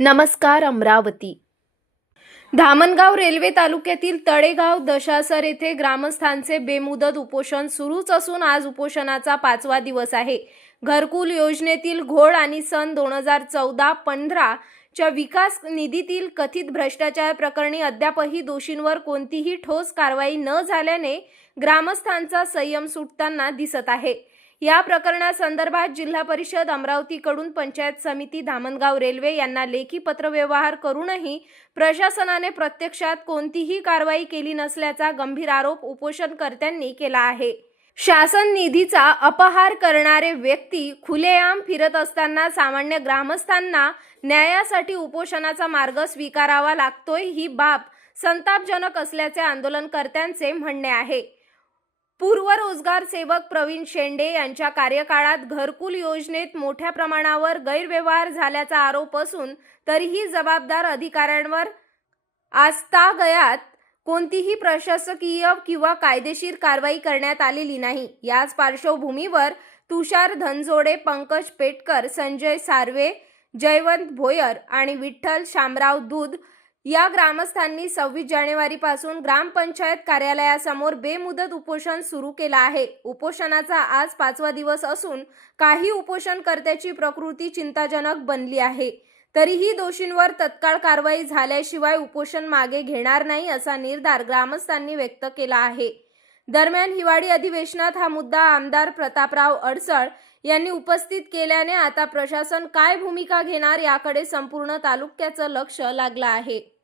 नमस्कार अमरावती. धामणगाव रेल्वे तालुक्यातील तळेगाव दशासर येथे ग्रामस्थांचे बेमुदत उपोषण सुरूच असून आज उपोषणाचा पाचवा दिवस आहे. घरकुल योजनेतील घोड आणि सन दोन हजार चौदा पंधरा च्या विकास निधीतील कथित भ्रष्टाचार प्रकरणी अद्यापही दोषींवर कोणतीही ठोस कारवाई न झाल्याने ग्रामस्थांचा संयम सुटताना दिसत आहे. या प्रकरणासंदर्भात जिल्हा परिषद अमरावतीकडून पंचायत समिती धामणगाव रेल्वे यांना लेखी पत्रव्यवहार करूनही प्रशासनाने प्रत्यक्षात कोणतीही कारवाई केली नसल्याचा गंभीर आरोप उपोषणकर्त्यांनी केला आहे. शासन निधीचा अपहार करणारे व्यक्ती खुलेआम फिरत असताना सामान्य ग्रामस्थांना न्यायासाठी उपोषणाचा मार्ग स्वीकारावा लागतोय ही बाब संतापजनक असल्याचे आंदोलनकर्त्यांचे म्हणणे आहे. पूर्व रोजगार सेवक प्रवीण शेंडे यांच्या कार्यकाळात घरकुल योजनेत मोठ्या प्रमाणावर गैरव्यवहार झाल्याचा आरोप असून तरीही जबाबदार अधिकाऱ्यांवर आस्थागयात कोणतीही प्रशासकीय किंवा कायदेशीर कारवाई करण्यात आलेली नाही. याच पार्श्वभूमीवर तुषार धनजोडे पंकज पेटकर संजय सार्वे जयवंत भोयर आणि विठ्ठल शामराव दूध या ग्रामस्थांनी सव्वीस जानेवारीपासून ग्रामपंचायत कार्यालयासमोर बेमुदत उपोषण सुरू केलं आहे. उपोषणाचा आज पाचवा दिवस असून काही उपोषणकर्त्याची प्रकृती चिंताजनक बनली आहे. तरीही दोषींवर तत्काळ कारवाई झाल्याशिवाय उपोषण मागे घेणार नाही असा निर्धार ग्रामस्थांनी व्यक्त केला आहे. दरम्यान हिवाळी अधिवेशनात हा मुद्दा आमदार प्रतापराव अडसळ यांनी उपस्थित केल्याने आता प्रशासन काय भूमिका घेणार याकडे संपूर्ण तालुक्याचं लक्ष लागलं आहे.